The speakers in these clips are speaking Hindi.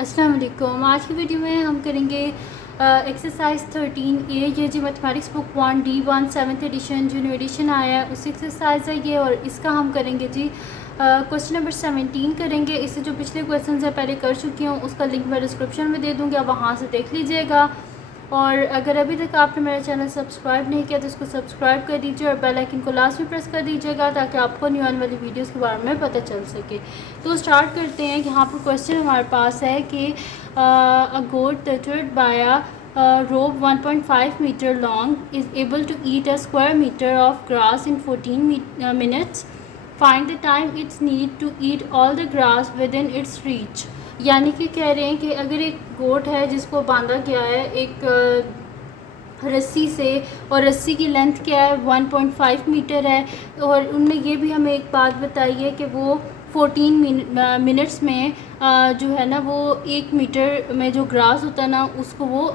अस्सलाम वालेकुम। आज की वीडियो में हम करेंगे एक्सरसाइज 13A। ये जी mathematics book 1D1 7th edition जो न्यू एडिशन आया है उस एक्सरसाइज है ये, और इसका हम करेंगे जी क्वेश्चन नंबर 17 करेंगे। इससे जो पिछले क्वेश्चन है पहले कर चुकी हूँ, उसका लिंक मैं डिस्क्रिप्शन में दे दूँगी, आप वहाँ से देख लीजिएगा। और अगर अभी तक आपने मेरा चैनल सब्सक्राइब नहीं किया तो इसको सब्सक्राइब कर दीजिए और बेल आइकन को लास्ट में प्रेस कर दीजिएगा ताकि आपको न्यू आने वाली वीडियोस के बारे में पता चल सके। तो स्टार्ट करते हैं। यहाँ पर क्वेश्चन हमारे पास है कि a goat that by a rope 1.5 meter long is able to eat a square meter of grass in 14 minutes. Find the time it's need to eat all the grass within its reach. यानी कि कह रहे हैं कि अगर एक गोट है जिसको बांधा गया है एक रस्सी से, और रस्सी की लेंथ क्या है 1.5 मीटर है, और उनने ये भी हमें एक बात बताई है कि वो 14 मिनट्स में जो है ना वो 1 मीटर में जो ग्रास होता है ना उसको वो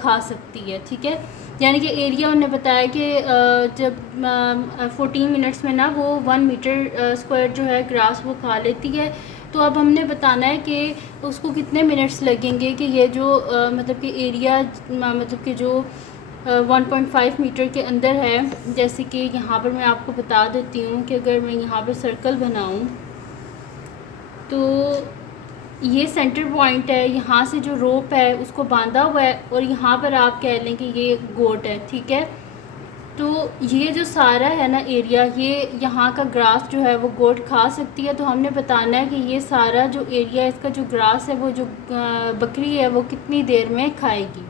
खा सकती है। ठीक है, यानी कि एरिया उन्होंने बताया कि जब 14 मिनट्स में ना वो 1 मीटर स्क्वायर जो है ग्रास वो खा लेती है। तो अब हमने बताना है कि उसको कितने मिनट्स लगेंगे कि ये जो मतलब कि एरिया मतलब कि जो 1.5 मीटर के अंदर है। जैसे कि यहाँ पर मैं आपको बता देती हूँ कि अगर मैं यहाँ पर सर्कल बनाऊँ तो ये सेंटर पॉइंट है, यहाँ से जो रोप है उसको बांधा हुआ है, और यहाँ पर आप कह लें कि ये गोट है। ठीक है, तो ये जो सारा है ना एरिया, ये यहाँ का ग्रास जो है वो गोट खा सकती है। तो हमने बताना है कि ये सारा जो एरिया है इसका जो ग्रास है वो जो बकरी है वो कितनी देर में खाएगी।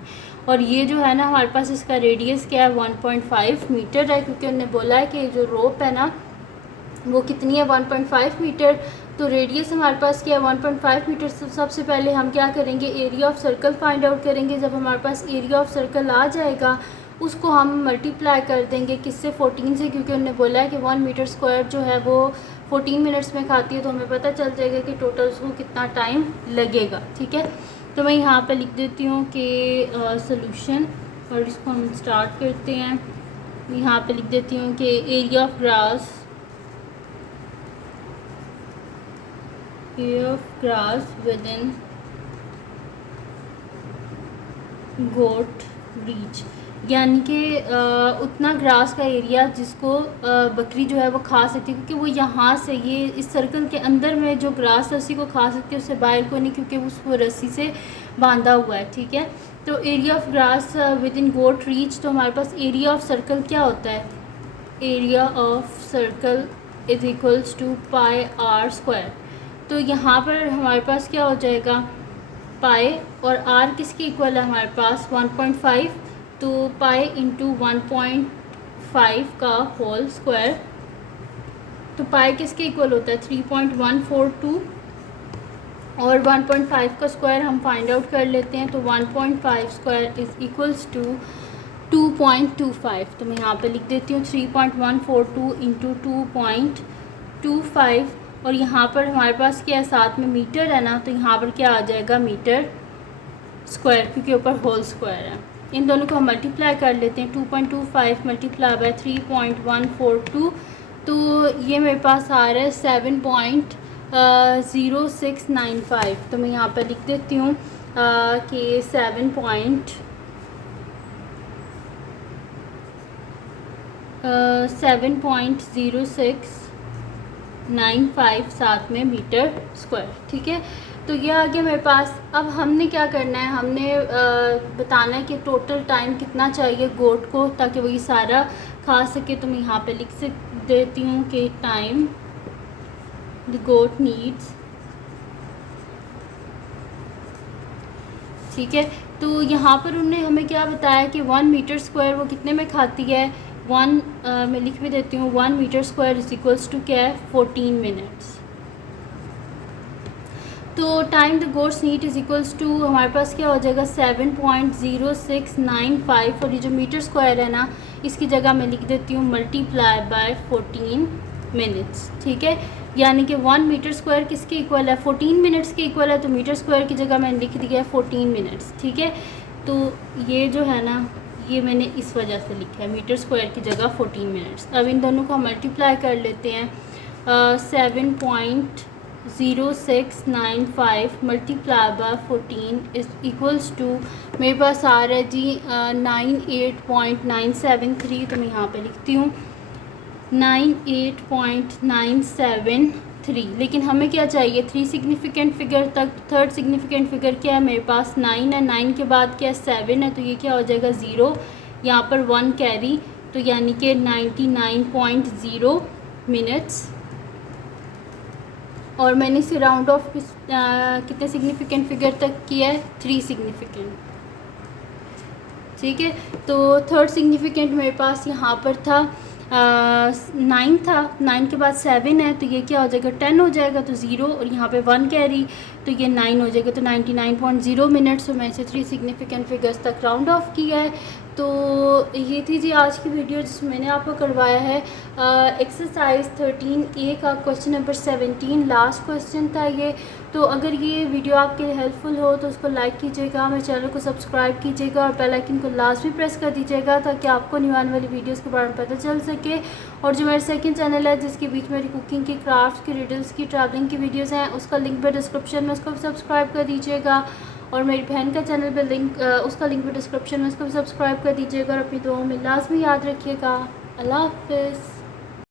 और ये जो है ना हमारे पास इसका रेडियस क्या है 1.5 मीटर है, क्योंकि उन्होंने बोला है कि जो रोप है ना वो कितनी है 1.5 मीटर। तो रेडियस हमारे पास क्या है 1.5 मीटर। सबसे पहले हम क्या करेंगे, area of circle find out करेंगे। जब हमारे पास एरिया ऑफ सर्कल आ जाएगा उसको हम मल्टीप्लाई कर देंगे किससे, 14 से, क्योंकि उन्होंने बोला है कि 1 मीटर स्क्वायर जो है वो 14 मिनट्स में खाती है। तो हमें पता चल जाएगा कि टोटल उसको कितना टाइम लगेगा। ठीक है, तो मैं यहाँ पे लिख देती हूँ कि सॉल्यूशन, और इसको हम स्टार्ट करते हैं। यहाँ पे लिख देती हूँ कि area of grass within goat reach, यानी कि उतना ग्रास का एरिया जिसको बकरी जो है वो खा सकती है, क्योंकि वो यहाँ से ये इस सर्कल के अंदर में जो ग्रास है उसी को खा सकती है, उससे बाहर को नहीं, क्योंकि उसको रस्सी से बांधा हुआ है। ठीक है, तो area of grass within goat reach, तो हमारे पास एरिया ऑफ सर्कल क्या होता है, area of circle is equals to pi R square. तो यहाँ पर हमारे पास क्या हो जाएगा पाई, और आर किसके इक्वल है हमारे पास 1.5, तो पाई इंटू 1.5 का होल स्क्वायर। तो पाई किसके इक्वल होता है 3.142, और 1.5 का स्क्वायर हम फाइंड आउट कर लेते हैं। तो 1.5 स्क्वायर इज़ इक्वल्स टू 2.25। तो मैं यहाँ पे लिख देती हूँ 3.142 इंटू 2.25, और यहाँ पर हमारे पास क्या है साथ में मीटर है ना, तो यहाँ पर क्या आ जाएगा मीटर स्क्वायर, क्योंकि ऊपर होल स्क्वायर है। इन दोनों को हम मल्टीप्लाई कर लेते हैं, 2.25 मल्टीप्लाई बाय 3.142, तो ये मेरे पास आ रहा है 7.0695। तो मैं यहाँ पर लिख देती हूँ कि 7.0695 साथ में मीटर स्क्वायर। ठीक है, तो ये आ गया मेरे पास। अब हमने क्या करना है, हमने बताना है कि टोटल टाइम कितना चाहिए गोट को ताकि वो ये सारा खा सके। तो मैं यहाँ पे लिख देती हूँ कि टाइम द गोट नीड्स। ठीक है, तो यहाँ पर उन्होंने हमें क्या बताया कि 1 मीटर स्क्वायर वो कितने में खाती है, मैं लिख भी देती हूँ 1 metre square is equals to क्या है 14 मिनट्स। तो time the goats need is equals to हमारे पास क्या हो जाएगा 7.0695, और ये जो मीटर स्क्वायर है ना इसकी जगह मैं लिख देती हूँ मल्टीप्लाई बाय 14 मिनट्स। ठीक है, यानी कि 1 मीटर स्क्वायर किसके इक्वल है 14 मिनट्स के इक्वल है, तो मीटर स्क्वायर की जगह मैंने लिख दिया है 14 मिनट्स। ठीक है, तो ये जो है ना ये मैंने इस वजह से लिखा है मीटर स्क्वायर की जगह 14 मिनट्स। अब इन दोनों को हम मल्टीप्लाई कर लेते हैं 7.0695 0695 multiply by 14 is equals to, मेरे पास आ रहा है जी 98.973। तो मैं यहाँ पे लिखती हूँ 98.973। लेकिन हमें क्या चाहिए, 3 सिग्निफिकेंट फिगर तक। थर्ड सिग्निफिकेंट फिगर क्या है, मेरे पास 9 है, 9 के बाद क्या है 7 है, तो ये क्या हो जाएगा 0, यहाँ पर 1 कैरी, तो यानी कि 99.0 मिनट्स। और मैंने इसे राउंड ऑफ कितने सिग्निफिकेंट फिगर तक किया है, 3 सिग्निफिकेंट। ठीक है, तो थर्ड सिग्निफिकेंट मेरे पास यहाँ पर था 9 था, 9 के बाद 7 है, तो ये क्या हो जाएगा 10 हो जाएगा, तो 0, और यहाँ पे 1 कैरी, तो ये 9 हो जाएगा, तो 99.0 मिनट्स। तो मैं इसे 3 सिग्निफिकेंट फिगर्स तक राउंड ऑफ किया है। तो ये थी जी आज की वीडियो जिसमें मैंने आपको करवाया है एक्सरसाइज 13A का क्वेश्चन नंबर 17, लास्ट क्वेश्चन था ये। तो अगर ये वीडियो आपके लिए हेल्पफुल हो तो उसको लाइक कीजिएगा, मेरे चैनल को सब्सक्राइब कीजिएगा और बेल आइकन को लास्ट में प्रेस कर दीजिएगा ताकि आपको न्यू आने वाली वीडियोस के बारे में पता चल सके। और जो मेरा सेकंड चैनल है जिसके बीच मेरी कुकिंग की, क्राफ्ट्स की, रिडल्स की, ट्रैवलिंग की वीडियोज़ हैं, उसका लिंक भी डिस्क्रिप्शन में, उसको भी सब्सक्राइब कर दीजिएगा। और मेरी बहन का चैनल पे लिंक, उसका लिंक भी डिस्क्रिप्शन में, उसको भी सब्सक्राइब कर दीजिएगा। और अपनी दुआओं में लाजमी याद रखिएगा। अल्लाह हाफ़िज़।